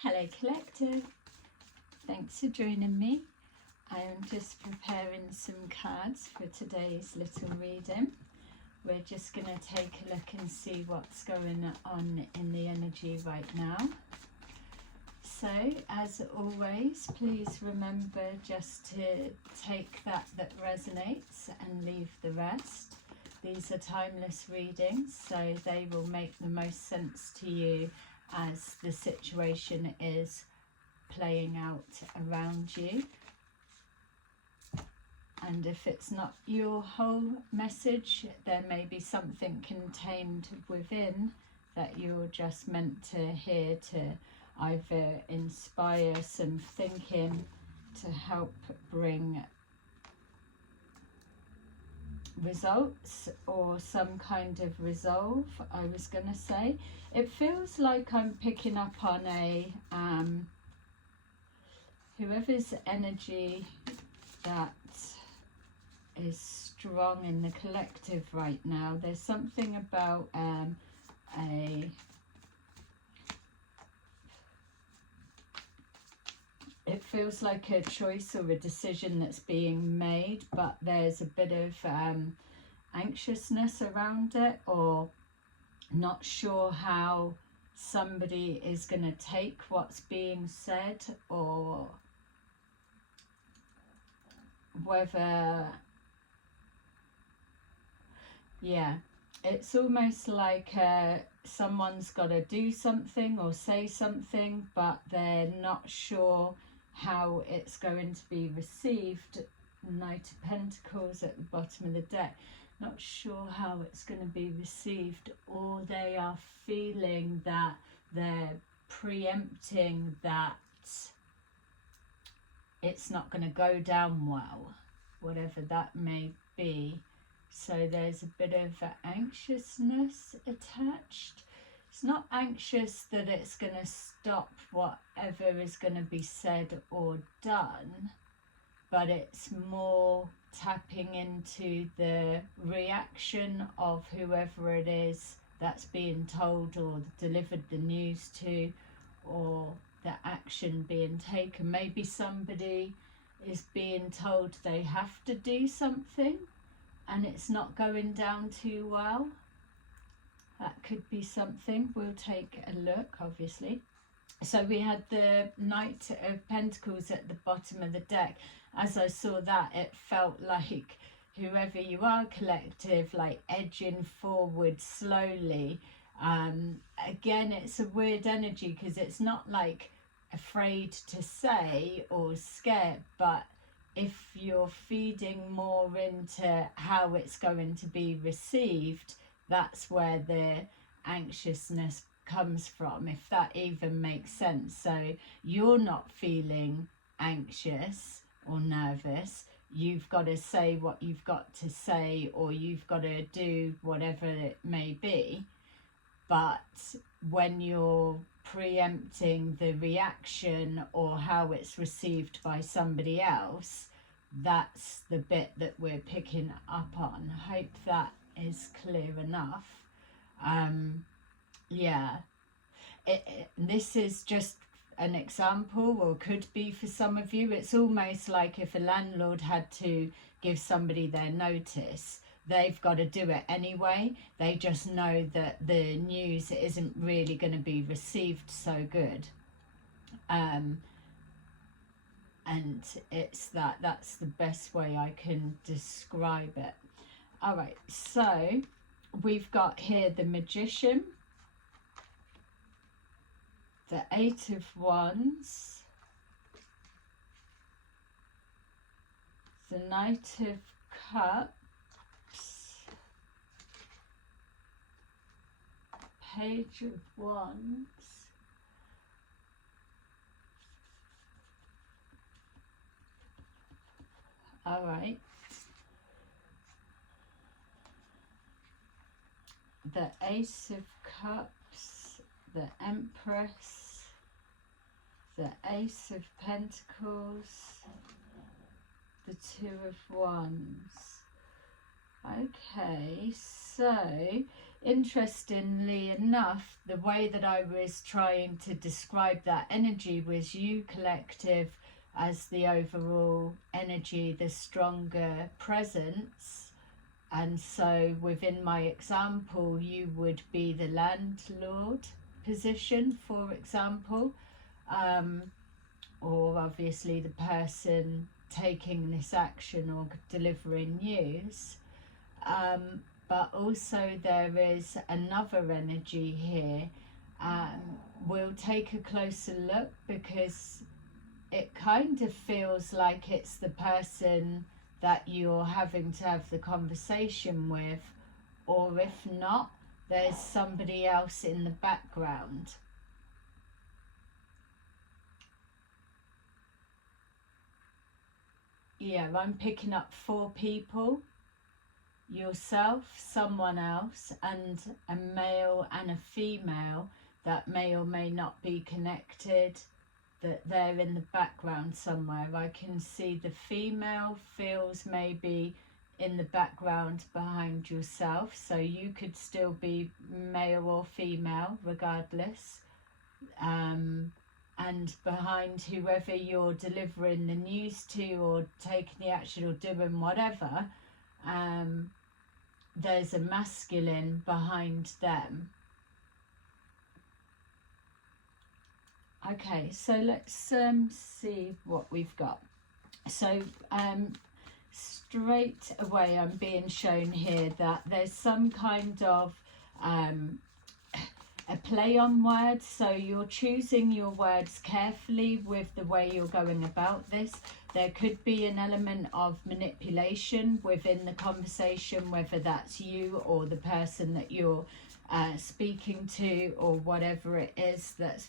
Hello Collective, thanks for joining me. I am just preparing some cards for today's little reading. We're just going to take a look and see what's going on in the energy right now. So as always, please remember just to take that resonates and leave the rest. These are timeless readings, so they will make the most sense to you as the situation is playing out around you. And if it's not your whole message, there may be something contained within that you're just meant to hear to either inspire some thinking, to help bring results or some kind of resolve. I was going to say, it feels like I'm picking up on a whoever's energy that is strong in the collective right now. There's something about it feels like a choice or a decision that's being made, but there's a bit of anxiousness around it, or not sure how somebody is going to take what's being said, or whether, yeah, it's almost like someone's got to do something or say something, but they're not sure how it's going to be received. Knight of Pentacles at the bottom of the deck. Not sure how it's going to be received, or they are feeling that they're preempting that it's not going to go down well, whatever that may be. So there's a bit of anxiousness attached. It's not anxious that it's going to stop whatever is going to be said or done, but it's more tapping into the reaction of whoever it is that's being told or delivered the news to, or the action being taken. Maybe somebody is being told they have to do something and it's not going down too well. That could be something. We'll take a look, obviously. So we had the Knight of Pentacles at the bottom of the deck. As I saw that, it felt like whoever you are, collective, like edging forward slowly. Again, it's a weird energy because it's not like afraid to say or scared, but if you're feeding more into how it's going to be received, that's where the anxiousness comes from, if that even makes sense. So you're not feeling anxious or nervous. You've got to say what you've got to say, or you've got to do whatever it may be. But when you're preempting the reaction or how it's received by somebody else, that's the bit that we're picking up on. I hope that is clear enough. Yeah, this is just an example, or could be for some of you. It's almost like if a landlord had to give somebody their notice, they've got to do it anyway. They just know that the news isn't really going to be received so good. And it's that's the best way I can describe it. All right, so we've got here the Magician, the Eight of Wands, the Knight of Cups, Page of Wands, all right, the Ace of Cups, the Empress, the Ace of Pentacles, the Two of Wands. Okay, so interestingly enough, the way that I was trying to describe that energy was you collective as the overall energy, the stronger presence. And so within my example, you would be the landlord position, for example, or obviously the person taking this action or delivering news. But also there is another energy here. We'll take a closer look because it kind of feels like it's the person that you're having to have the conversation with, or if not, there's somebody else in the background. Yeah, I'm picking up 4 people. Yourself, someone else, and a male and a female that may or may not be connected, that they're in the background somewhere. I can see the female feels maybe in the background behind yourself, so you could still be male or female regardless, and behind whoever you're delivering the news to or taking the action or doing whatever, there's a masculine behind them. Okay, so let's see what we've got. So straight away I'm being shown here that there's some kind of a play on words, so you're choosing your words carefully with the way you're going about this. There could be an element of manipulation within the conversation, whether that's you or the person that you're speaking to, or whatever it is that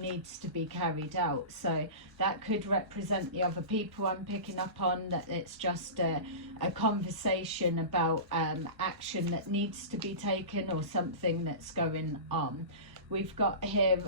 needs to be carried out. So that could represent the other people I'm picking up on, that it's just a conversation about action that needs to be taken or something that's going on. We've got here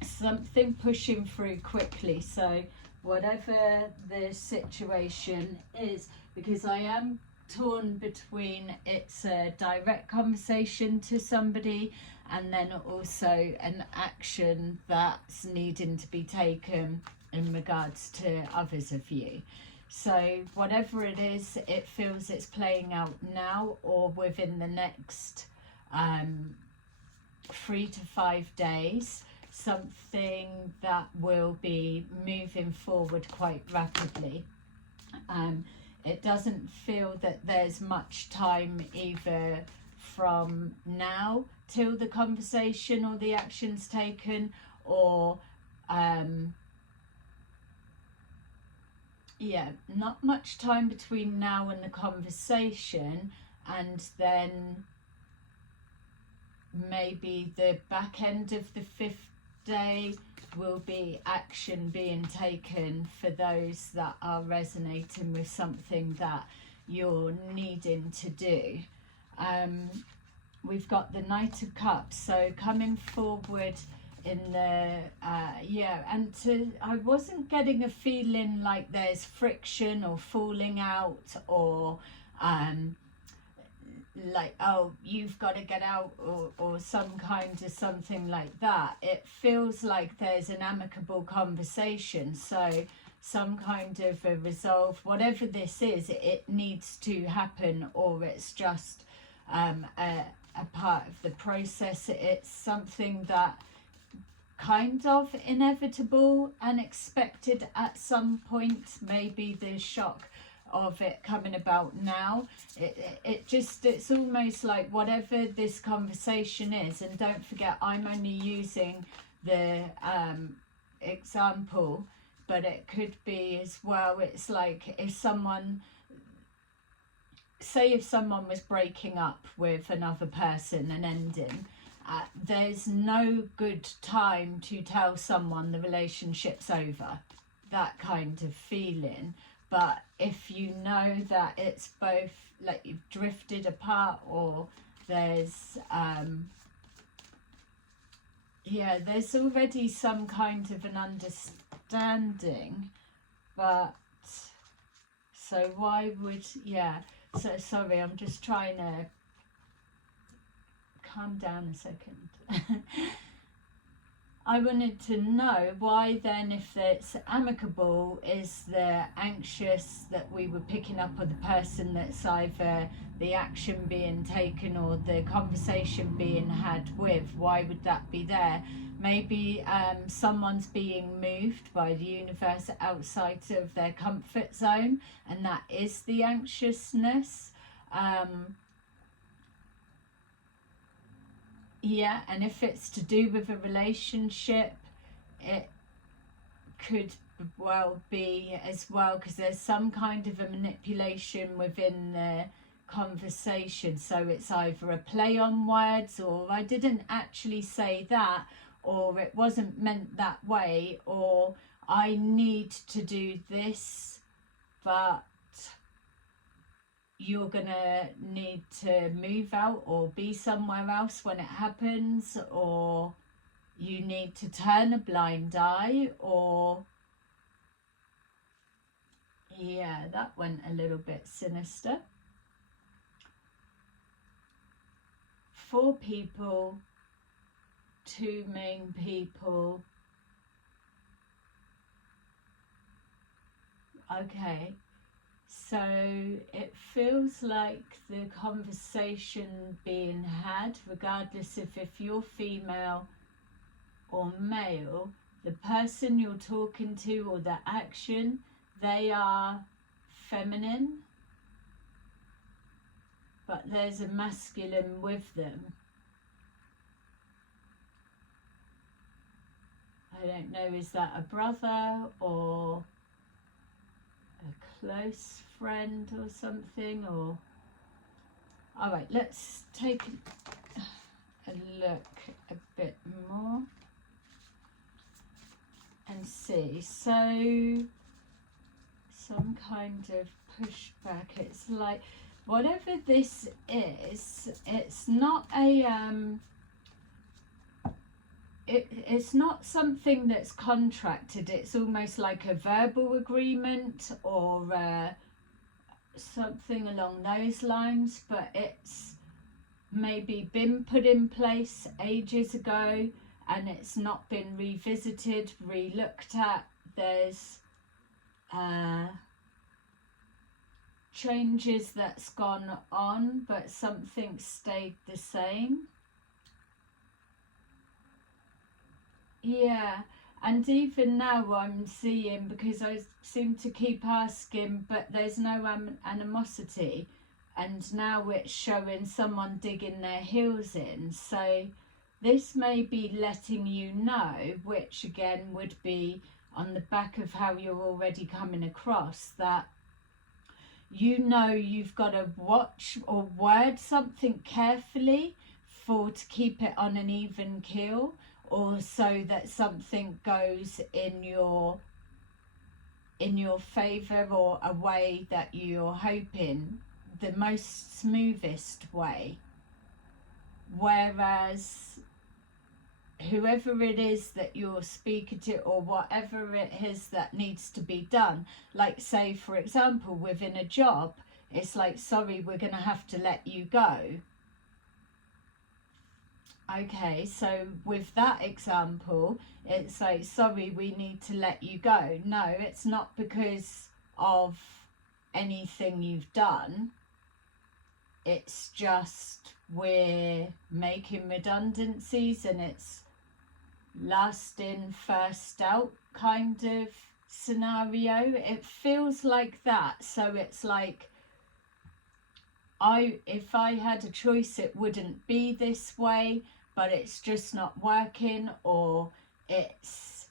something pushing through quickly, so whatever the situation is, because I am torn between it's a direct conversation to somebody and then also an action that's needing to be taken in regards to others of you. So whatever it is, it feels it's playing out now or within the next 3 to 5 days, something that will be moving forward quite rapidly. It doesn't feel that there's much time either from now till the conversation or the action's taken, or yeah, not much time between now and the conversation, and then maybe the back end of the 5th day will be action being taken for those that are resonating with something that you're needing to do. We've got the Knight of Cups, so coming forward in the I wasn't getting a feeling like there's friction or falling out or like, oh, you've got to get out, or some kind of something like that. It feels like there's an amicable conversation, so some kind of a resolve, whatever this is, it needs to happen, or it's just a part of the process. It's something that kind of inevitable and expected at some point, maybe the shock of it coming about now. It's almost like whatever this conversation is, and don't forget I'm only using the example, but it could be as well, it's like if someone was breaking up with another person and ending, there's no good time to tell someone the relationship's over, that kind of feeling. But if you know that it's both like you've drifted apart, or there's there's already some kind of an understanding, but so why would so sorry, I'm just trying to calm down a second. I wanted to know why then, if it's amicable, is the anxious that we were picking up, or the person that's either the action being taken or the conversation being had with, why would that be there? Maybe someone's being moved by the universe outside of their comfort zone, and that is the anxiousness. Yeah, and if it's to do with a relationship, it could well be as well, because there's some kind of a manipulation within the conversation. So it's either a play on words, or I didn't actually say that, or it wasn't meant that way, or I need to do this, but you're gonna need to move out or be somewhere else when it happens, or you need to turn a blind eye, or yeah, that went a little bit sinister. 4 people, 2 main people. Okay. So it feels like the conversation being had, regardless of if you're female or male, the person you're talking to or the action, they are feminine, but there's a masculine with them. I don't know, is that a brother or a close friend or something? Or all right, let's take a look a bit more and see. So some kind of pushback. It's like whatever this is, it's not a it's not something that's contracted. It's almost like a verbal agreement, or something along those lines, but it's maybe been put in place ages ago and it's not been revisited, re-looked at. There's changes that's gone on, but something stayed the same. Yeah, and even now I'm seeing, because I seem to keep asking, but there's no animosity, and now it's showing someone digging their heels in. So this may be letting you know, which again would be on the back of how you're already coming across, that you know you've got to watch or word something carefully to keep it on an even keel, or so that something goes in your favor, or a way that you're hoping, the most smoothest way. Whereas whoever it is that you're speaking to, or whatever it is that needs to be done, like say for example within a job, it's like, sorry, we're going to have to let you go. Okay, so with that example, it's like, sorry, we need to let you go. No, it's not because of anything you've done. It's just we're making redundancies, and it's last in, first out kind of scenario. It feels like that. So it's like, if I had a choice, it wouldn't be this way, but it's just not working, or it's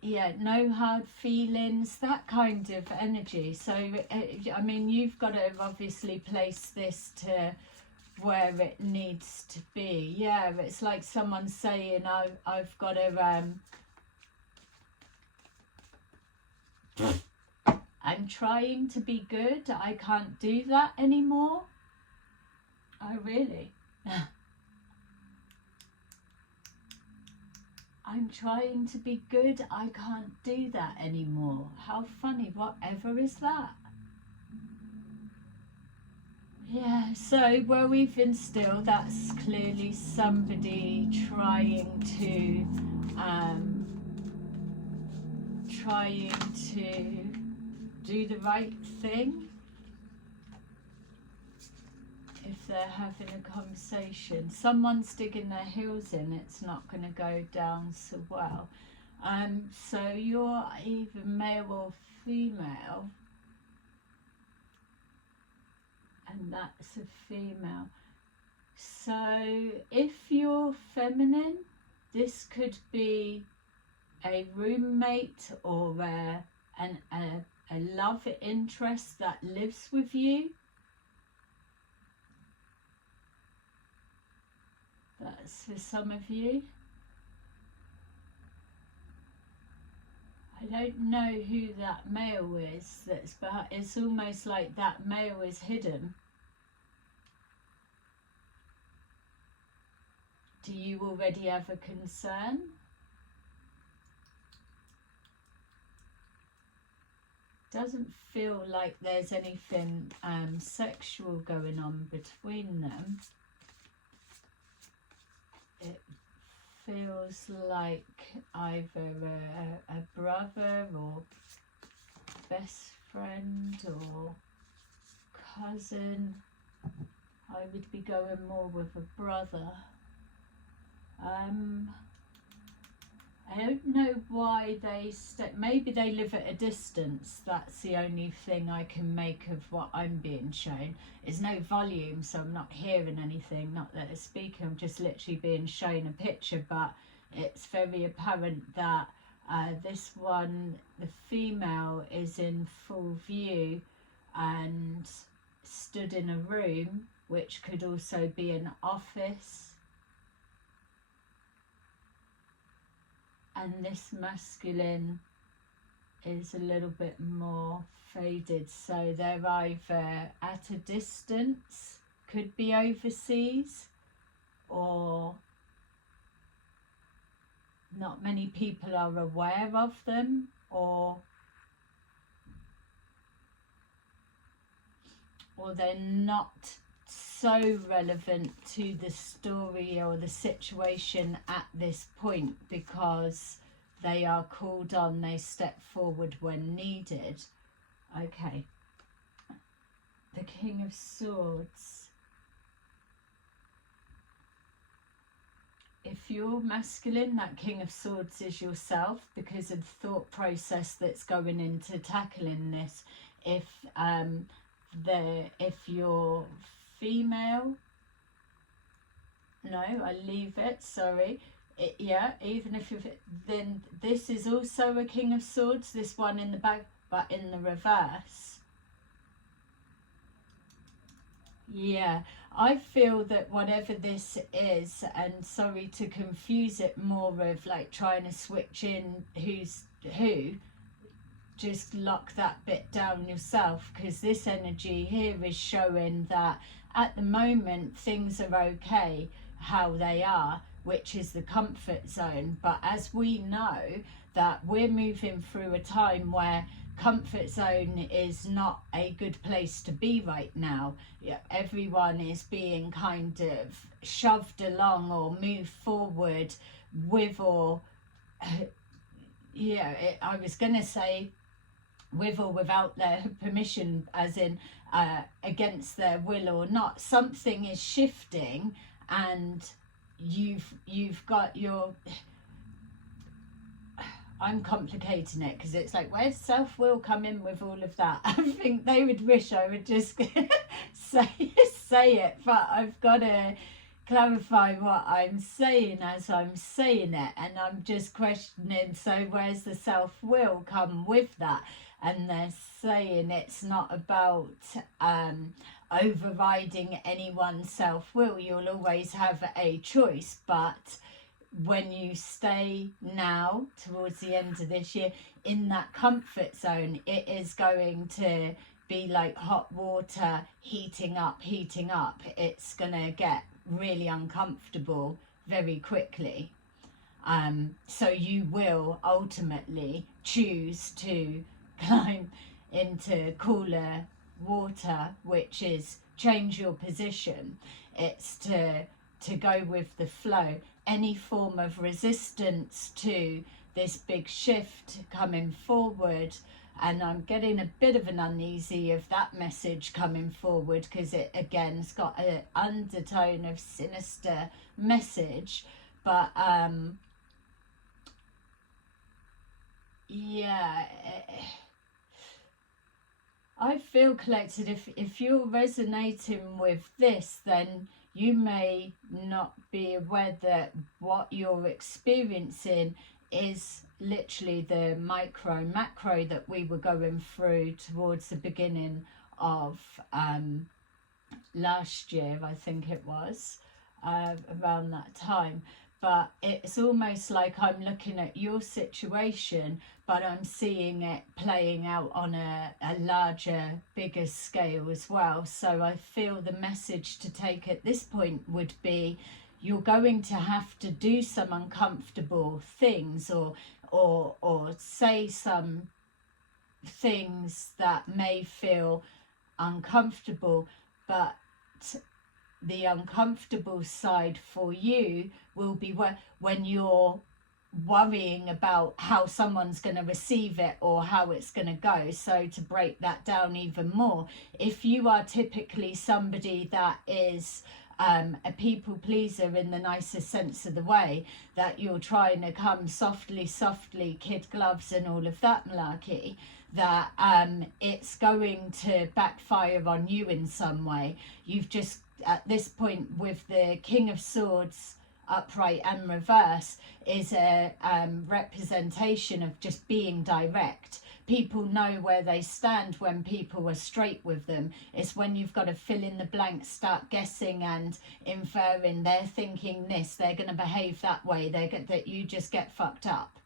yeah, no hard feelings, that kind of energy. So I mean, you've got to obviously place this to where it needs to be. Yeah, it's like someone saying, I've got to I'm trying to be good, I can't do that anymore. Oh, really? I'm trying to be good, I can't do that anymore. How funny, whatever is that? Yeah, so, well, even still, that's clearly somebody trying to do the right thing. If they're having a conversation, someone's digging their heels in, it's not going to go down so well. So you're either male or female, and that's a female. So if you're feminine, this could be a roommate or a love interest that lives with you. That's for some of you. I don't know who that male is. It's almost like that male is hidden. Do you already have a concern? Doesn't feel like there's anything sexual going on between them. It feels like either a brother or best friend or cousin. I would be going more with a brother. I don't know why maybe they live at a distance. That's the only thing I can make of what I'm being shown. There's no volume, so I'm not hearing anything, not that it's speaking, I'm just literally being shown a picture, but it's very apparent that this one, the female, is in full view and stood in a room, which could also be an office. And this masculine is a little bit more faded, so they're either at a distance, could be overseas, or not many people are aware of them, or they're not so relevant to the story or the situation at this point, because they are called on, they step forward when needed. Okay, the King of Swords. If you're masculine, that King of Swords is yourself, because of the thought process that's going into tackling this. If you're female, no, I leave it, sorry. Yeah, even if you've, then this is also a King of Swords, this one in the back, but in the reverse. Yeah, I feel that whatever this is, and sorry to confuse it more of like trying to switch in who's who, just lock that bit down yourself, because this energy here is showing that at the moment things are okay how they are, which is the comfort zone. But as we know that we're moving through a time where comfort zone is not a good place to be right now. Yeah, everyone is being kind of shoved along or moved forward with, or I was gonna say with or without their permission, as in against their will or not. Something is shifting, and you've got your, I'm complicating it because it's like, where's self-will come in with all of that? I think they would wish I would just say it, but I've got to clarify what I'm saying as I'm saying it, and I'm just questioning, so where's the self-will come with that? And they're saying it's not about overriding anyone's self-will. You'll always have a choice, but when you stay now towards the end of this year in that comfort zone, it is going to be like hot water heating up. It's gonna get really uncomfortable very quickly. So you will ultimately choose to climb into cooler water, which is change your position. It's to go with the flow. Any form of resistance to this big shift coming forward, and I'm getting a bit of an uneasy of that message coming forward, because it again has got an undertone of sinister message. But yeah, I feel collected. If you're resonating with this, then you may not be aware that what you're experiencing is literally the micro macro that we were going through towards the beginning of last year, I think it was, around that time. But it's almost like I'm looking at your situation, but I'm seeing it playing out on a larger, bigger scale as well. So I feel the message to take at this point would be, you're going to have to do some uncomfortable things, or say some things that may feel uncomfortable, but the uncomfortable side for you will be when you're worrying about how someone's going to receive it or how it's going to go. So to break that down even more, if you are typically somebody that is a people pleaser in the nicest sense of the way, that you're trying to come softly, kid gloves and all of that malarkey, that it's going to backfire on you in some way. You've just, at this point, with the King of Swords upright and reverse, is a representation of just being direct. People know where they stand when people are straight with them. It's when you've got to fill in the blanks, start guessing and inferring. They're thinking this, they're going to behave that way, that you just get fucked up.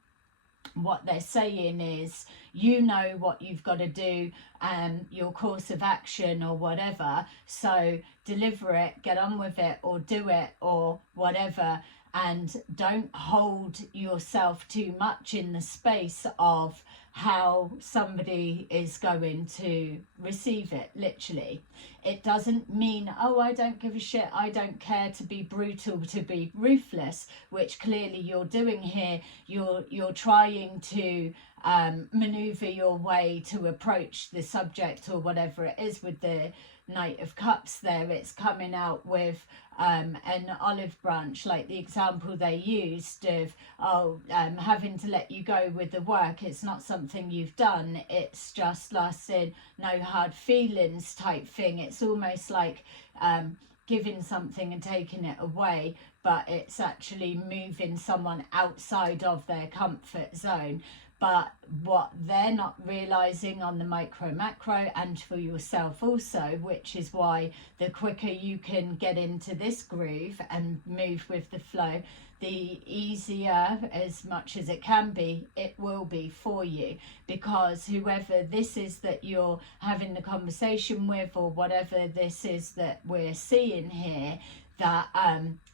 What they're saying is, you know what you've got to do, your course of action or whatever, so deliver it, get on with it, or do it, or whatever, and don't hold yourself too much in the space of how somebody is going to receive it. Literally, it doesn't mean, oh, I don't give a shit, I don't care, to be brutal, to be ruthless, which clearly you're doing here. You're trying to maneuver your way to approach the subject or whatever it is. With the Knight of Cups there, it's coming out with an olive branch, like the example they used of having to let you go with the work. It's not something you've done, it's just lasting, no hard feelings type thing. It's almost like giving something and taking it away, but it's actually moving someone outside of their comfort zone. But what they're not realizing on the micro macro, and for yourself also, which is why the quicker you can get into this groove and move with the flow, the easier, as much as it can be, it will be for you. Because whoever this is that you're having the conversation with, or whatever this is that we're seeing here, that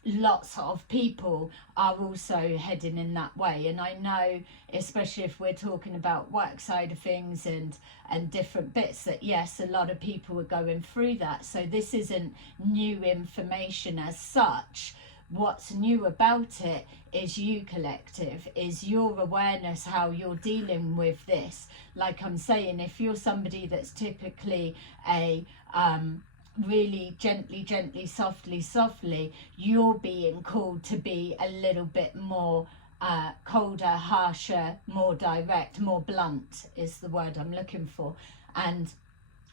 lots of people are also heading in that way. And I know, especially if we're talking about work side of things and different bits, that yes, a lot of people are going through that. So this isn't new information as such. What's new about it is you, collective, is your awareness, how you're dealing with this. Like I'm saying, if you're somebody that's typically a really gently, softly, you're being called to be a little bit more colder, harsher, more direct, more blunt is the word I'm looking for. And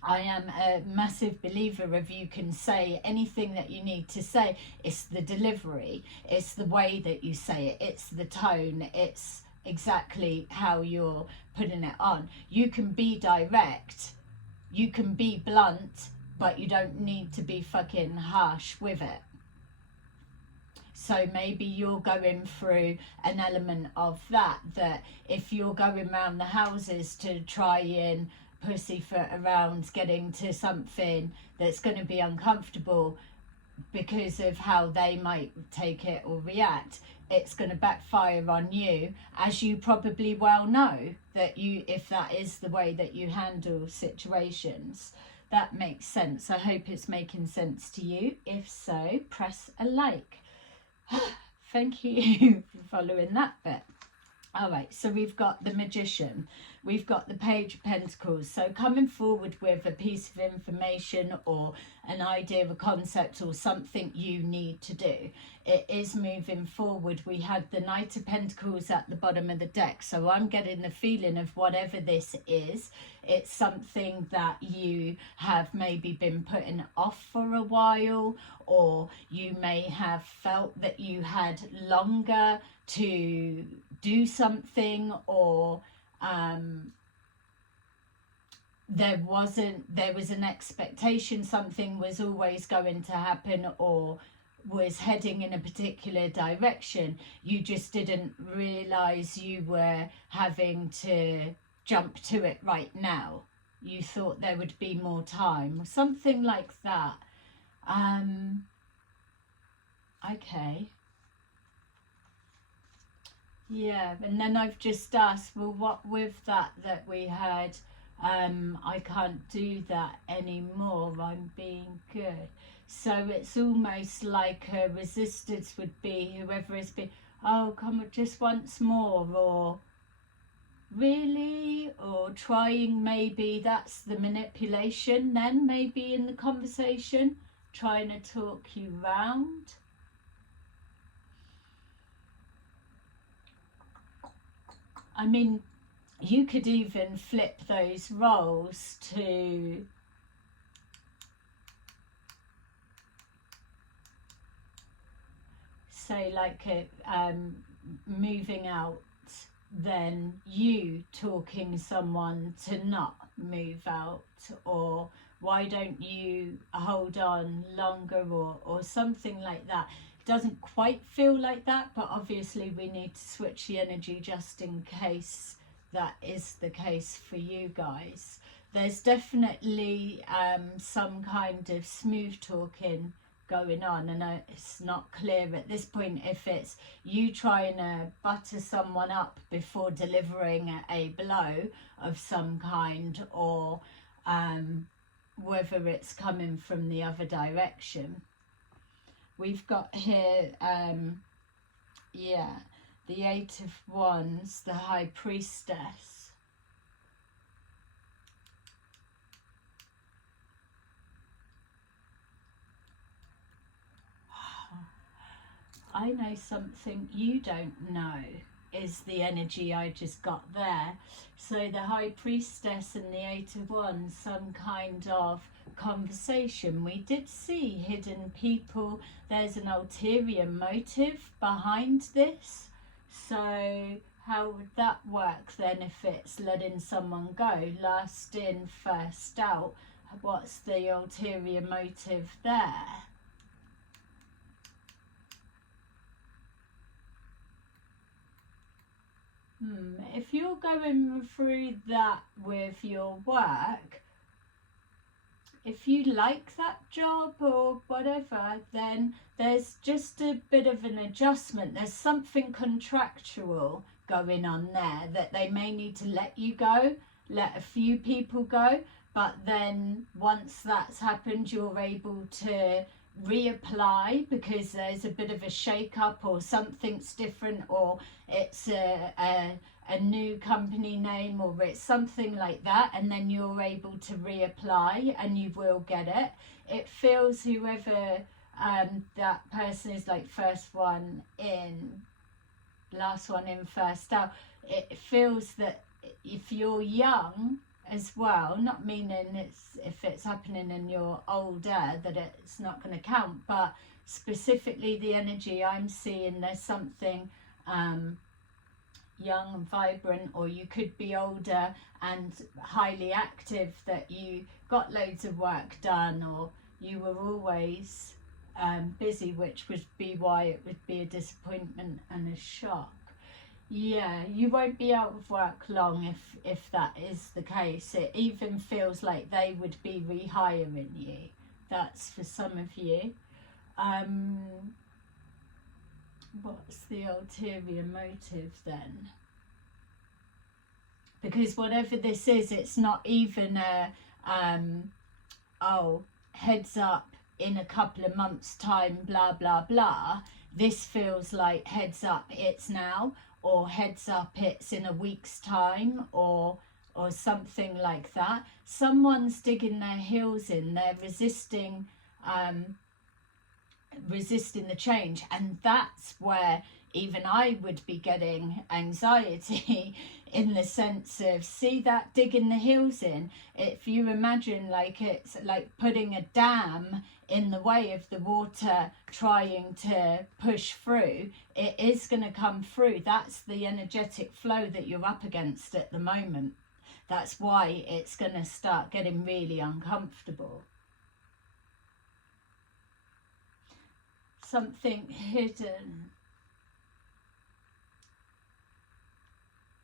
I am a massive believer of, you can say anything that you need to say. It's the delivery, it's the way that you say it, it's the tone, it's exactly how you're putting it on. You can be direct, you can be blunt, but you don't need to be fucking harsh with it. So maybe you're going through an element of that if you're going around the houses to try and pussyfoot around getting to something that's going to be uncomfortable because of how they might take it or react, it's going to backfire on you, as you probably well know, that if that is the way that you handle situations. that makes sense. I hope it's making sense to you. If so, press a like. Thank you for following that bit. All right, so we've got the Magician, we've got the Page of Pentacles. So coming forward with a piece of information or an idea, a concept, or something you need to do. It is moving forward. We had the Knight of Pentacles at the bottom of the deck. So I'm getting the feeling of whatever this is, it's something that you have maybe been putting off for a while, or you may have felt that you had longer to do something, or there was an expectation something was always going to happen or was heading in a particular direction. You just didn't realize you were having to jump to it right now. You thought there would be more time, something like that. Okay. Yeah, and then I've just asked, well, what with that we had, I can't do that anymore, I'm being good. So it's almost like a resistance would be whoever has been, oh, come on, just once more, or really, or trying, maybe that's the manipulation then, maybe in the conversation, trying to talk you round. I mean, you could even flip those roles to say like moving out, then you talking someone to not move out, or why don't you hold on longer, or something like that. It doesn't quite feel like that, but obviously we need to switch the energy just in case that is the case for you guys. There's definitely some kind of smooth talking going on, and it's not clear at this point if it's you trying to butter someone up before delivering a blow of some kind, or whether it's coming from the other direction. We've got here yeah, the Eight of Wands, the High Priestess. I know something you don't know, is the energy I just got there. So the High Priestess and the Eight of Wands, some kind of conversation. We did see hidden people. There's an ulterior motive behind this. So how would that work then if it's letting someone go? Last in, first out. What's the ulterior motive there? If you're going through that with your work, if you like that job or whatever, then there's just a bit of an adjustment. There's something contractual going on there that they may need to let you go, let a few people go, but then once that's happened, you're able to reapply because there's a bit of a shake-up or something's different, or it's a new company name, or it's something like that, and then you're able to reapply and you will get it. It feels whoever that person is, like first one in, last one in, first out. It feels that if you're young as well, not meaning it's if it's happening and you're older that it's not going to count, but specifically the energy I'm seeing, there's something young and vibrant, or you could be older and highly active, that you got loads of work done, or you were always busy, which would be why it would be a disappointment and a shock. Yeah, you won't be out of work long if that is the case. It even feels like they would be rehiring you. That's for some of you. What's the ulterior motive then? Because whatever this is, it's not even oh, heads up, in a couple of months' time, blah, blah, blah. This feels like heads up, it's now, or heads up, it's in a week's time, or something like that. Someone's digging their heels in, they're resisting the change, and that's where even I would be getting anxiety in the sense of, see that digging the heels in, if you imagine like it's like putting a dam in the way of the water trying to push through, it is going to come through. That's the energetic flow that you're up against at the moment. That's why it's going to start getting really uncomfortable. Something hidden.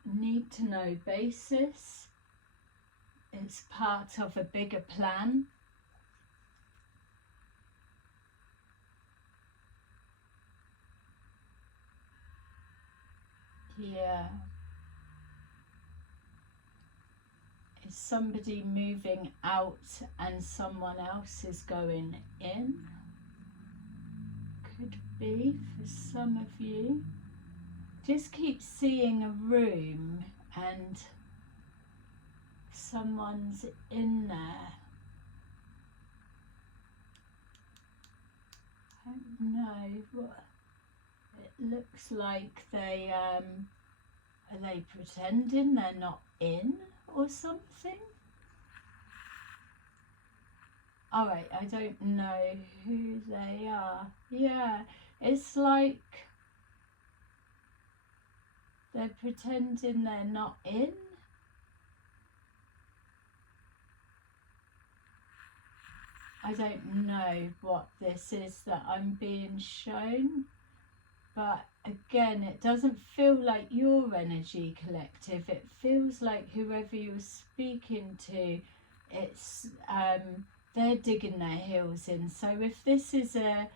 Need to know basis. It's part of a bigger plan. Yeah. Is somebody moving out and someone else is going in? Could be for some of you. Just keep seeing a room and someone's in there. I don't know what it looks like. They are they pretending they're not in or something? Alright, I don't know who they are. Yeah, it's like they're pretending they're not in. I don't know what this is that I'm being shown, but again, it doesn't feel like your energy collective. It feels like whoever you're speaking to, it's they're digging their heels in. So if this is a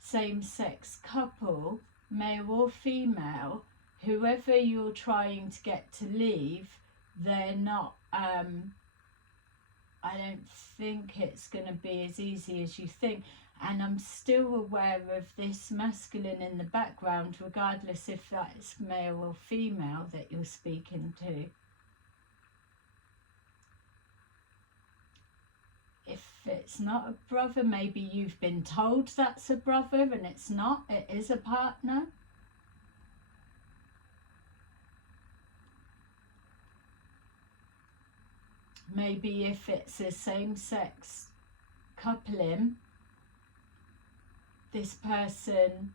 same-sex couple, male or female, whoever you're trying to get to leave, they're not, I don't think it's going to be as easy as you think. And I'm still aware of this masculine in the background, regardless if that's male or female that you're speaking to. If it's not a brother, maybe you've been told that's a brother and it's not, it is a partner. Maybe if it's a same-sex coupling, this person,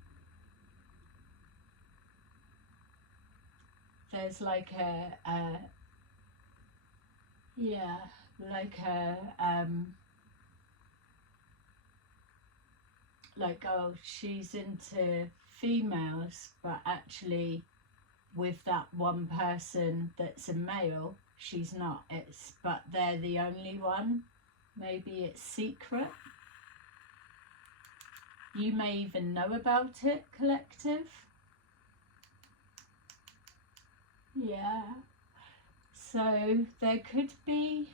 there's like like, oh, she's into females, but actually with that one person that's a male, she's not. But they're the only one. Maybe it's secret. You may even know about it, collective. Yeah. So there could be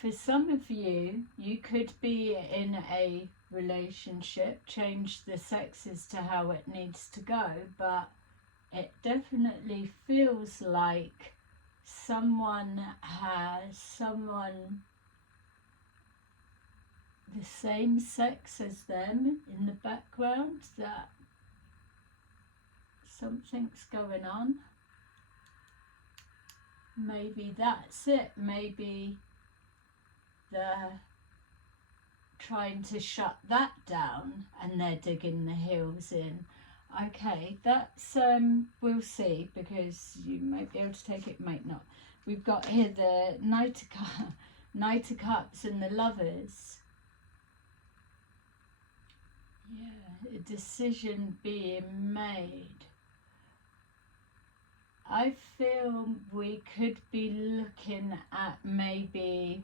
for some of you, you could be in a relationship, change the sexes to how it needs to go, but it definitely feels like someone has someone the same sex as them in the background, that something's going on. Maybe that's it. Maybe they're trying to shut that down and they're digging the heels in. Okay, that's we'll see, because you might be able to take it, might not. We've got here the Knight of Cups and the Lovers. Yeah, a decision being made. I feel we could be looking at maybe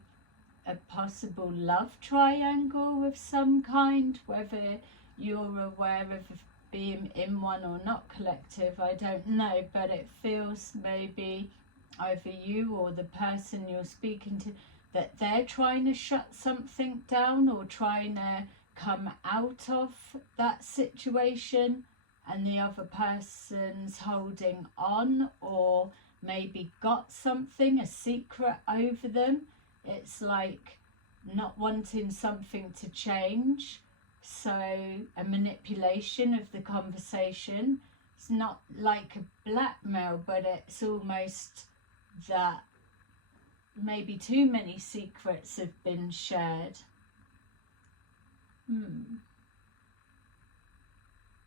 a possible love triangle of some kind, whether you're aware of being in one or not collective, I don't know, but it feels maybe either you or the person you're speaking to, that they're trying to shut something down or trying to come out of that situation, and the other person's holding on or maybe got something, a secret over them. It's like not wanting something to change. So a manipulation of the conversation. It's not like a blackmail, but it's almost that maybe too many secrets have been shared.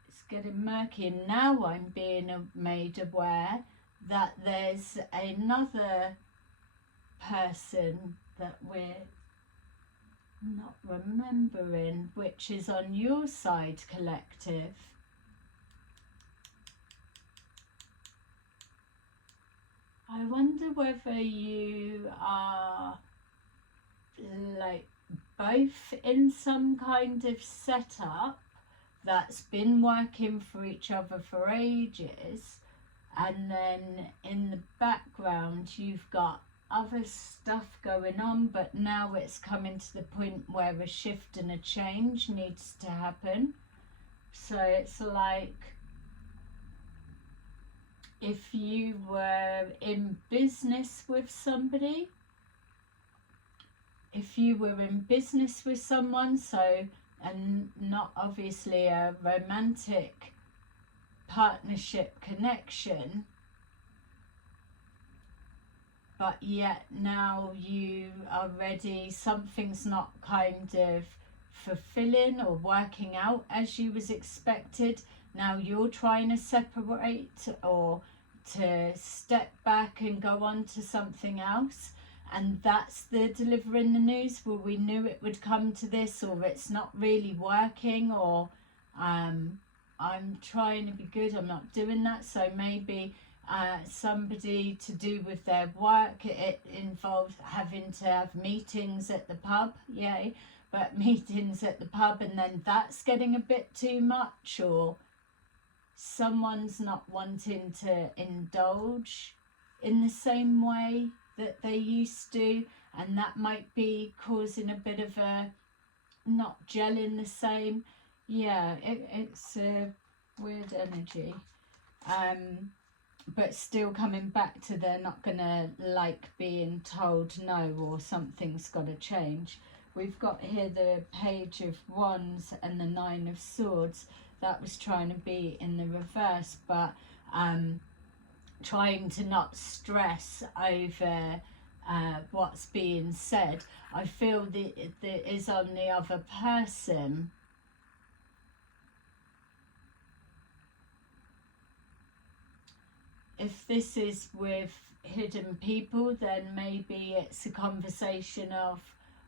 It's getting murky, and now I'm being made aware that there's another person that we're not remembering, which is on your side, collective. I wonder whether you are like both in some kind of setup that's been working for each other for ages, and then in the background you've got other stuff going on, but now it's coming to the point where a shift and a change needs to happen. So it's like if you were in business with somebody, so, and not obviously a romantic partnership connection, but yet now you are ready, something's not kind of fulfilling or working out as you was expected. Now you're trying to separate or to step back and go on to something else, and that's the delivering the news. Well, we knew it would come to this, or it's not really working, or I'm trying to be good, I'm not doing that. So maybe somebody to do with their work, it involved having to have meetings at the pub, yay, but meetings at the pub, and then that's getting a bit too much, or someone's not wanting to indulge in the same way that they used to, and that might be causing a bit of a not gelling the same. Yeah, it's a weird energy, but still coming back to they're not gonna like being told no, or something's got to change. We've got here the Page of Wands and the Nine of Swords. That was trying to be in the reverse, but trying to not stress over what's being said. I feel that it is on the other person. If this is with hidden people, then maybe it's a conversation of,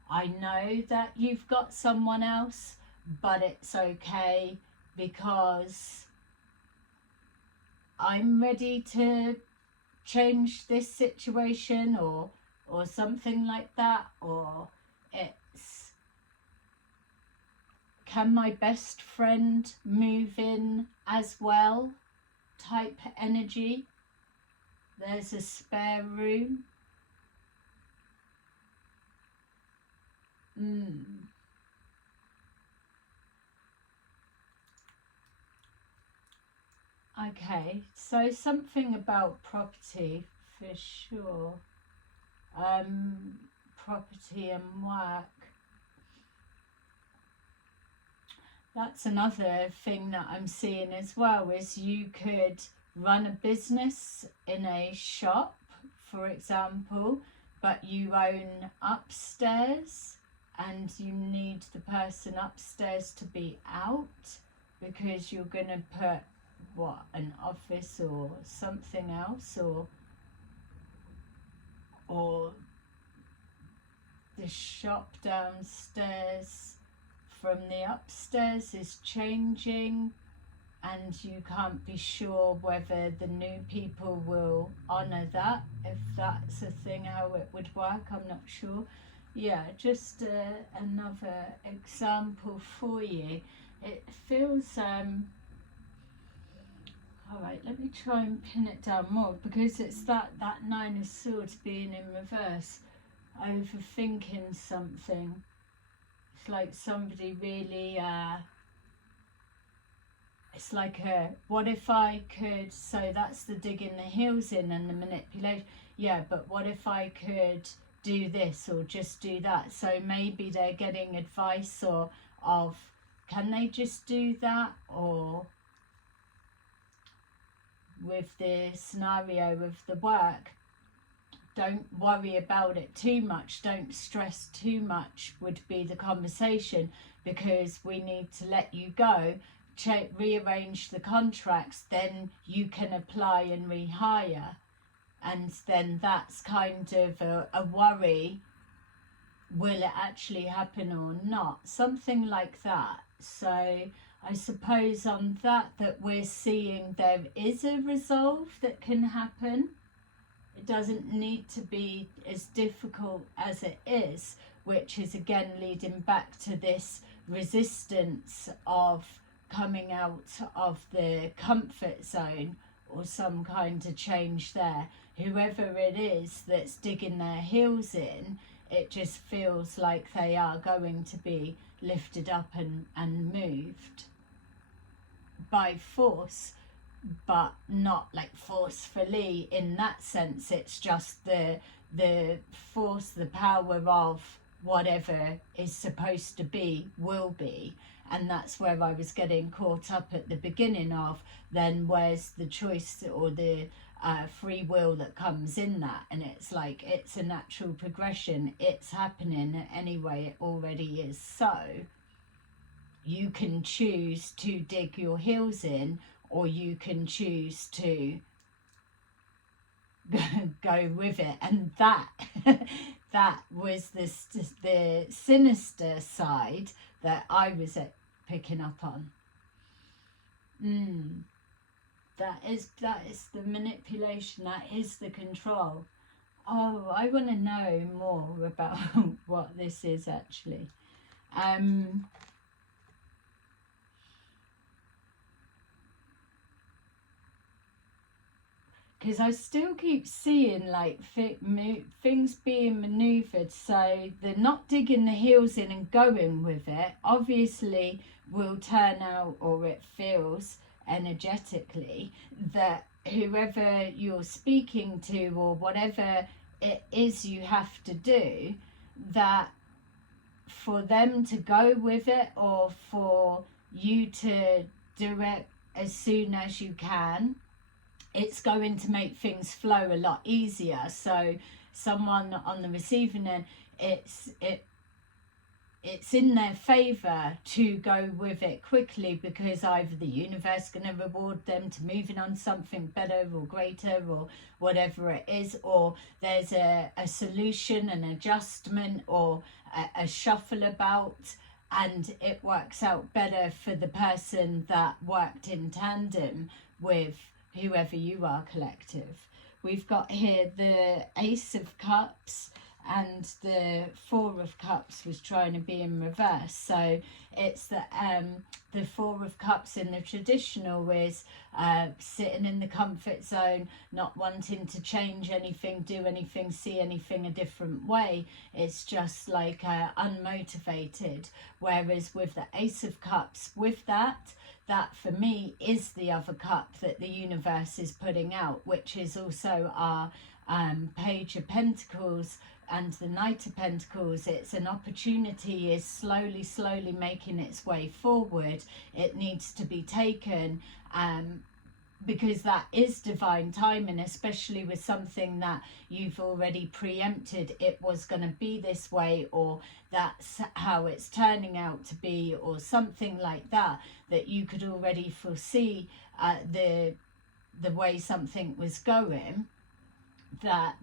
I know that you've got someone else, but it's okay because I'm ready to change this situation, or something like that. Or it's, can my best friend move in as well type energy. There's a spare room. Okay, so something about property for sure. Property and work. That's another thing that I'm seeing as well, is you could run a business in a shop, for example, but you own upstairs and you need the person upstairs to be out because you're going to put an office or something else, or the shop downstairs from the upstairs is changing, and you can't be sure whether the new people will honour that, if that's a thing, how it would work, I'm not sure. Yeah, just another example for you. It feels All right, let me try and pin it down more, because it's that Nine of Swords being in reverse. Overthinking something. It's like somebody really, it's like what if I could, so that's the digging the heels in and the manipulation. Yeah, but what if I could do this or just do that? So maybe they're getting advice of can they just do that? Or with the scenario of the work, don't worry about it too much, don't stress too much would be the conversation, because we need to let you go, rearrange the contracts, then you can apply and rehire. And then that's kind of a worry, will it actually happen or not, something like that. So I suppose on that we're seeing there is a resolve that can happen. It doesn't need to be as difficult as it is, which is again leading back to this resistance of coming out of the comfort zone or some kind of change there. Whoever it is that's digging their heels in, it just feels like they are going to be lifted up and moved by force, but not like forcefully in that sense. It's just the force, the power of whatever is supposed to be will be. And that's where I was getting caught up at the beginning of, then where's the choice or the free will that comes in that? And it's like, it's a natural progression, it's happening anyway, it already is. So you can choose to dig your heels in, or you can choose to go with it. And that that was the sinister side that I was picking up on. That is the manipulation, that is the control. Oh, I want to know more about what this is actually. Because I still keep seeing like things being manoeuvred, so they're not digging the heels in and going with it. Obviously will turn out, or it feels energetically, that whoever you're speaking to or whatever it is you have to do, that for them to go with it, or for you to do it as soon as you can, it's going to make things flow a lot easier. So someone on the receiving end, it's in their favor to go with it quickly, because either the universe is going to reward them to moving on something better or greater or whatever it is, or there's a solution, an adjustment, or a shuffle about, and it works out better for the person that worked in tandem with whoever you are, collective. We've got here the Ace of Cups, and the Four of Cups was trying to be in reverse. So it's the Four of Cups in the traditional is sitting in the comfort zone, not wanting to change anything, do anything, see anything a different way. It's just like unmotivated. Whereas with the Ace of Cups, with that for me is the other cup that the universe is putting out, which is also our Page of Pentacles and the Knight of Pentacles. It's an opportunity, is slowly making its way forward. It needs to be taken, because that is divine timing, especially with something that you've already preempted it was going to be this way, or that's how it's turning out to be, or something like that, that you could already foresee the way something was going. That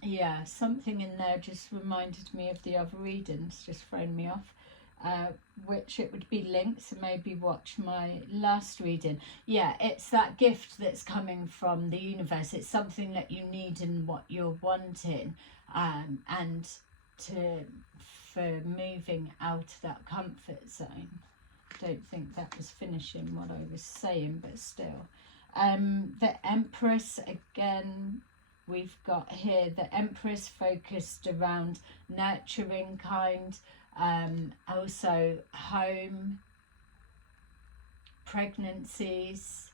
yeah, something in there just reminded me of the other readings, just thrown me off. Which it would be linked, so maybe watch my last reading. Yeah, it's that gift that's coming from the universe. It's something that you need and what you're wanting, and for moving out of that comfort zone. don't think that was finishing what I was saying, but still. The Empress, again, we've got here the Empress focused around nurturing kind, also home, pregnancies,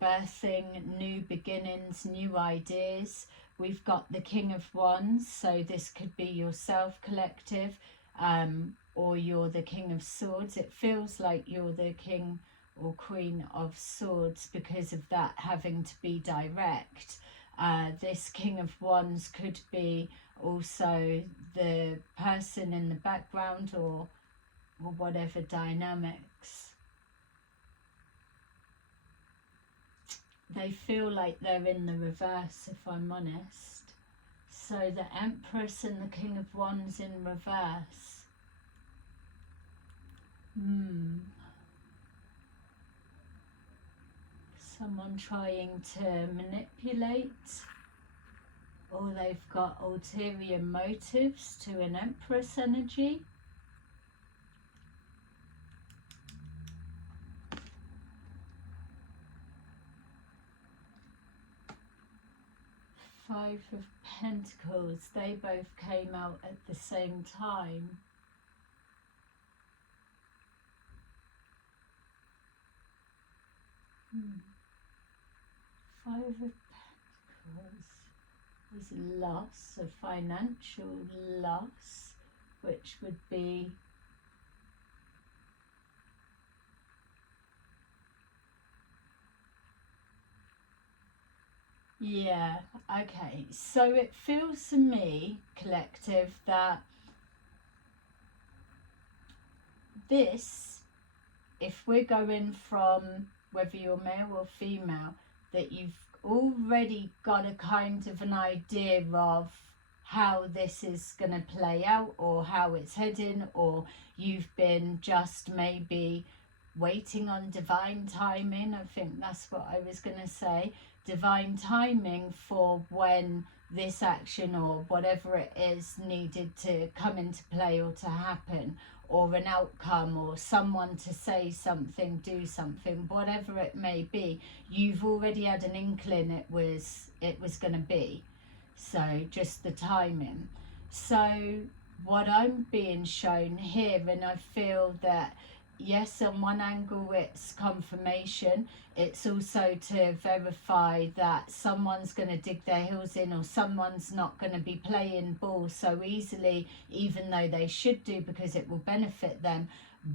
birthing, new beginnings, new ideas. We've got the King of Wands, so this could be yourself, collective, or you're the King of Swords. It feels like you're the King or Queen of Swords because of that having to be direct. This King of Wands could be also the person in the background or whatever dynamics. They feel like they're in the reverse, if I'm honest. So the Empress and the King of Wands in reverse. Someone trying to manipulate, or they've got ulterior motives to an Empress energy. Five of Pentacles, they both came out at the same time. Five of Pentacles is loss, a financial loss, which would be yeah, okay. So it feels to me, collective, that this, if we're going from whether you're male or female, that you've already got a kind of an idea of how this is going to play out or how it's heading, or you've been just maybe waiting on divine timing. I think that's what I was going to say. Divine timing for when this action or whatever it is needed to come into play or to happen, or an outcome, or someone to say something, do something, whatever it may be. You've already had an inkling it was going to be. So just the timing. So what I'm being shown here, and I feel that yes, on one angle it's confirmation, it's also to verify that someone's going to dig their heels in, or someone's not going to be playing ball so easily, even though they should do, because it will benefit them.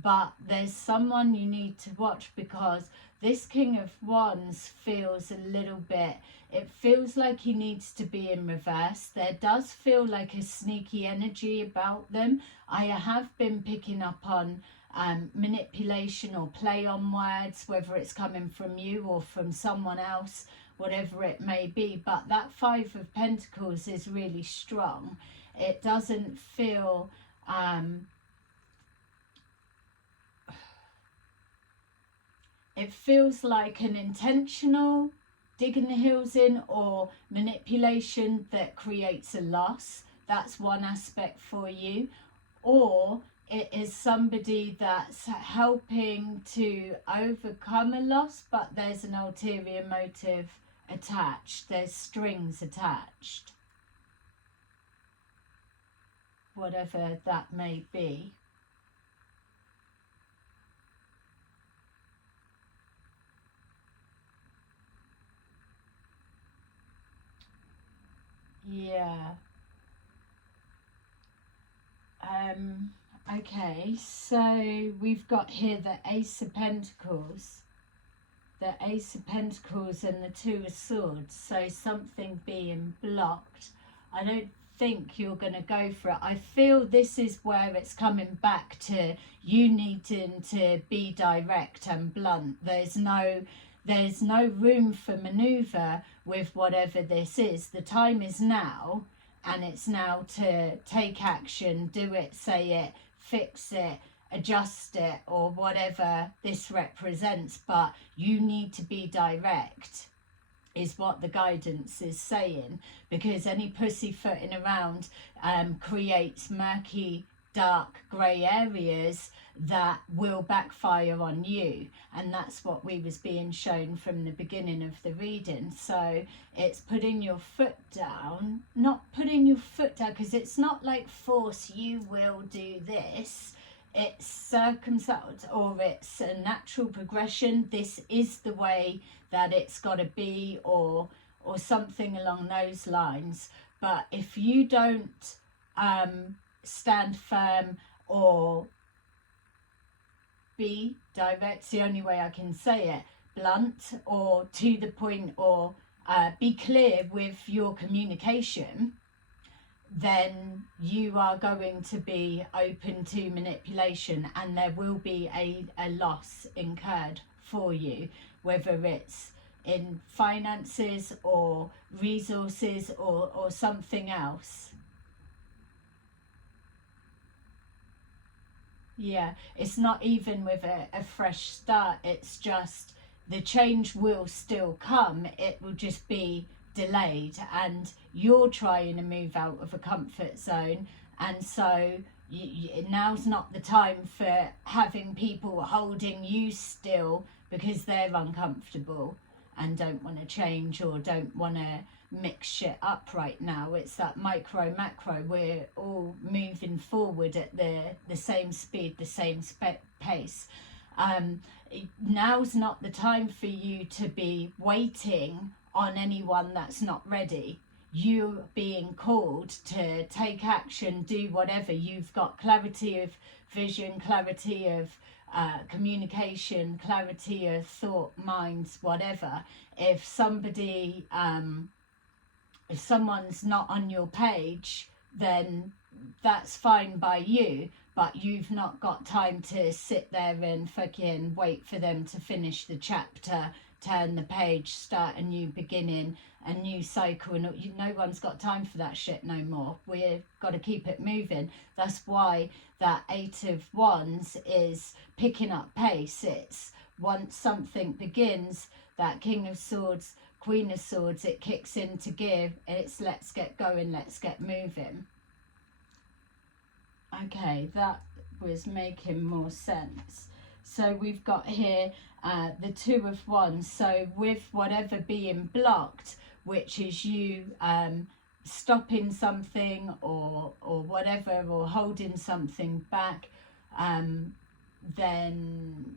But there's someone you need to watch, because this King of Wands feels a little bit, it feels like he needs to be in reverse. There does feel like a sneaky energy about them. I have been picking up on manipulation or play on words, whether it's coming from you or from someone else, whatever it may be. But that Five of Pentacles is really strong. It doesn't feel it feels like an intentional digging the heels in or manipulation that creates a loss. That's one aspect for you. Or it is somebody that's helping to overcome a loss, but there's an ulterior motive attached. There's strings attached. Whatever that may be. Yeah. Okay, so we've got here the Ace of Pentacles. The Ace of Pentacles and the Two of Swords. So something being blocked. I don't think you're going to go for it. I feel this is where it's coming back to you needing to be direct and blunt. There's no room for maneuver with whatever this is. The time is now, and it's now to take action, do it, say it, fix it, adjust it, or whatever this represents. But you need to be direct, is what the guidance is saying, because any pussyfooting around creates murky dark grey areas that will backfire on you, and that's what we was being shown from the beginning of the reading. So it's putting your foot down, not putting your foot down, because it's not like force, you will do this. It's circumstance, or it's a natural progression. This is the way that it's got to be, or something along those lines. But if you don't stand firm or be direct, it's the only way I can say it, blunt or to the point, or be clear with your communication, then you are going to be open to manipulation, and there will be a loss incurred for you, whether it's in finances or resources or something else. Yeah, it's not even with a fresh start, it's just the change will still come, it will just be delayed, and you're trying to move out of a comfort zone, and so now's not the time for having people holding you still because they're uncomfortable and don't want to change or don't want to mix shit up right now. It's that micro macro, we're all moving forward at the same speed, the same pace. Now's not the time for you to be waiting on anyone that's not ready. You being called to take action, do whatever. You've got clarity of vision, clarity of communication, clarity of thought, minds, whatever. If somebody if someone's not on your page, then that's fine by you, but you've not got time to sit there and fucking wait for them to finish the chapter, turn the page, start a new beginning, a new cycle, and no one's got time for that shit no more. We've got to keep it moving. That's why that 8 of Wands is picking up pace. It's once something begins, that King of Swords, Queen of Swords, it kicks into gear. It's let's get going, let's get moving. Okay, that was making more sense. So we've got here the 2 of Wands. So with whatever being blocked, which is you stopping something or whatever, or holding something back, then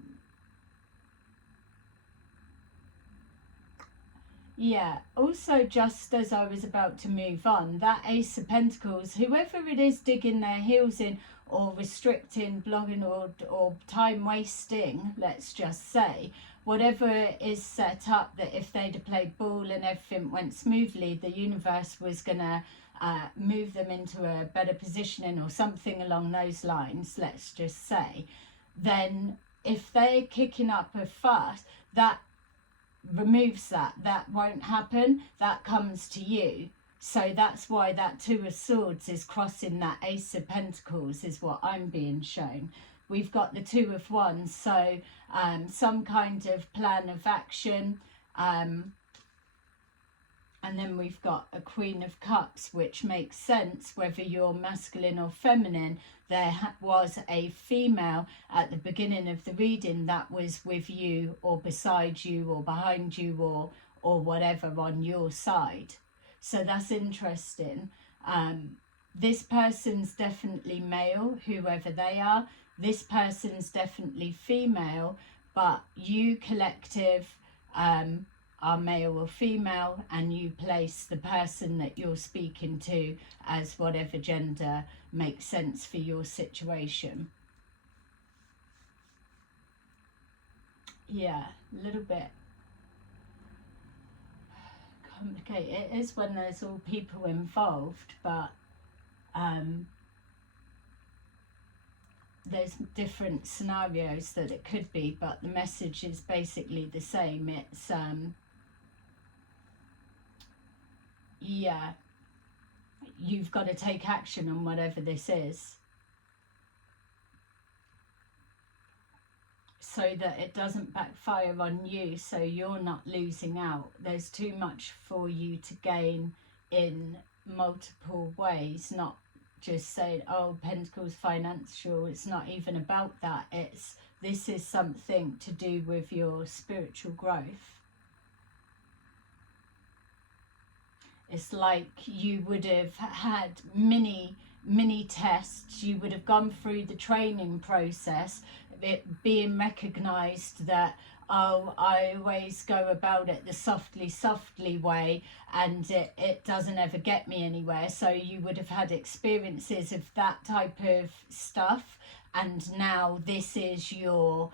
yeah, also just as I was about to move on, that Ace of Pentacles, whoever it is digging their heels in or restricting, blocking or time wasting, let's just say, whatever is set up, that if they'd have played ball and everything went smoothly, the universe was going to move them into a better positioning or something along those lines, let's just say, then if they're kicking up a fuss, that removes that won't happen. That comes to you. So that's why that 2 of Swords is crossing that Ace of Pentacles, is what I'm being shown. We've got the 2 of Wands, so some kind of plan of action, and then we've got a Queen of Cups, which makes sense whether you're masculine or feminine. There was a female at the beginning of the reading that was with you or beside you or behind you or whatever on your side. So that's interesting. This person's definitely male, whoever they are. This person's definitely female, but you collective are male or female, and you place the person that you're speaking to as whatever gender makes sense for your situation. Yeah, a little bit complicated. It is when there's all people involved, but there's different scenarios that it could be, but the message is basically the same. It's yeah, you've got to take action on whatever this is, so that it doesn't backfire on you, so you're not losing out. There's too much for you to gain in multiple ways, not just saying, oh, Pentacles financial. It's not even about that. This is something to do with your spiritual growth. It's like you would have had mini tests. You would have gone through the training process, it being recognized that, oh, I always go about it the softly way, and it doesn't ever get me anywhere. So you would have had experiences of that type of stuff, and now this is your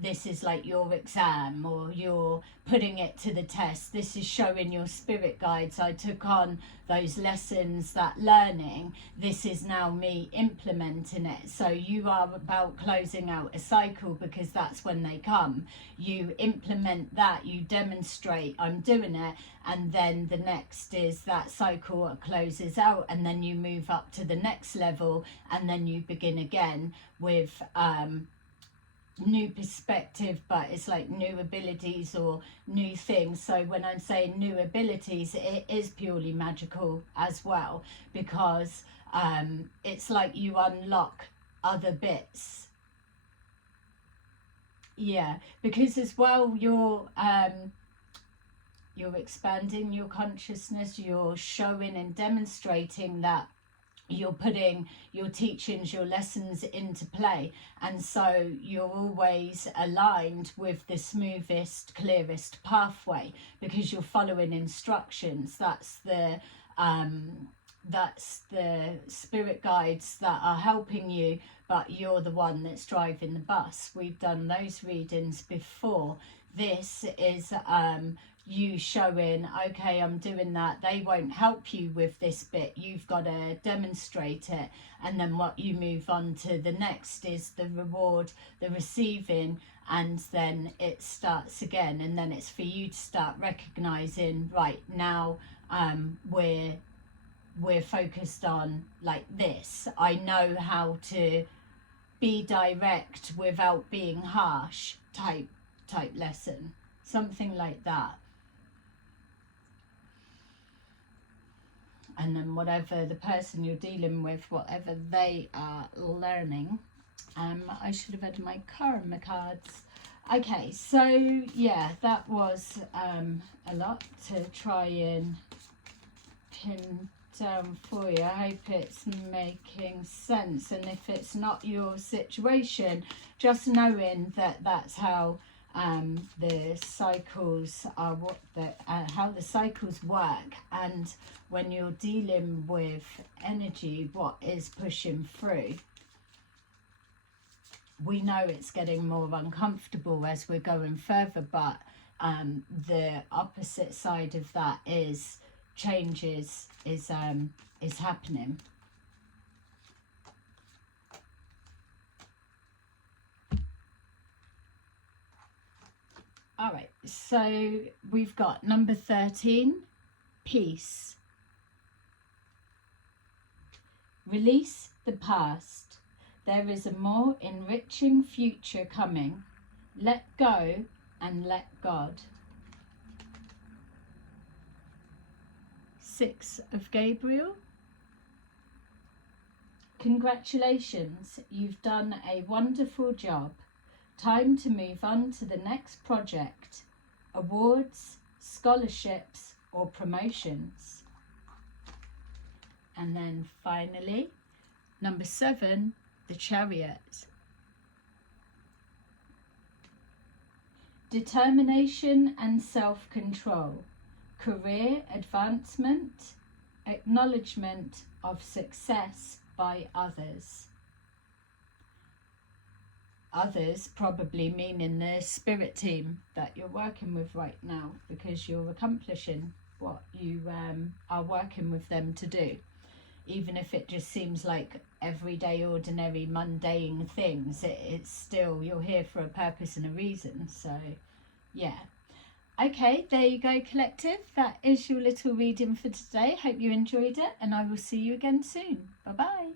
this is like your exam, or you're putting it to the test. This is showing your spirit guides, I took on those lessons, that learning. This is now me implementing it. So you are about closing out a cycle, because that's when they come. You implement that, you demonstrate, I'm doing it, and then the next is that cycle closes out, and then you move up to the next level, and then you begin again with new perspective, but it's like new abilities or new things. So when I'm saying new abilities, it is purely magical as well, because it's like you unlock other bits. Yeah, because as well you're expanding your consciousness, you're showing and demonstrating that you're putting your teachings, your lessons into play, and so you're always aligned with the smoothest, clearest pathway, because you're following instructions. That's the spirit guides that are helping you, but you're the one that's driving the bus. We've done those readings before. This is you showing, okay, I'm doing that. They won't help you with this bit. You've got to demonstrate it. And then what you move on to the next is the reward, the receiving, and then it starts again. And then it's for you to start recognizing, right, now we're focused on like this. I know how to be direct without being harsh type lesson. Something like that. And then whatever the person you're dealing with, whatever they are learning. I should have had my karma cards. Okay, so yeah, that was a lot to try and pin down for you. I hope it's making sense. And if it's not your situation, just knowing that that's how the cycles are, how the cycles work, and when you're dealing with energy, what is pushing through. We know it's getting more uncomfortable as we're going further, but the opposite side of that is changes is happening. All right, so we've got number 13, peace. Release the past. There is a more enriching future coming. Let go and let God. 6 of Gabriel. Congratulations, you've done a wonderful job. Time to move on to the next project. Awards, scholarships, or promotions. And then finally, number 7, the Chariot. Determination and self-control. Career advancement. Acknowledgement of success by others. Others probably meaning the spirit team that you're working with right now, because you're accomplishing what you are working with them to do. Even if it just seems like everyday, ordinary, mundane things, it's still, you're here for a purpose and a reason. So, yeah. Okay, there you go, collective. That is your little reading for today. Hope you enjoyed it, and I will see you again soon. Bye-bye.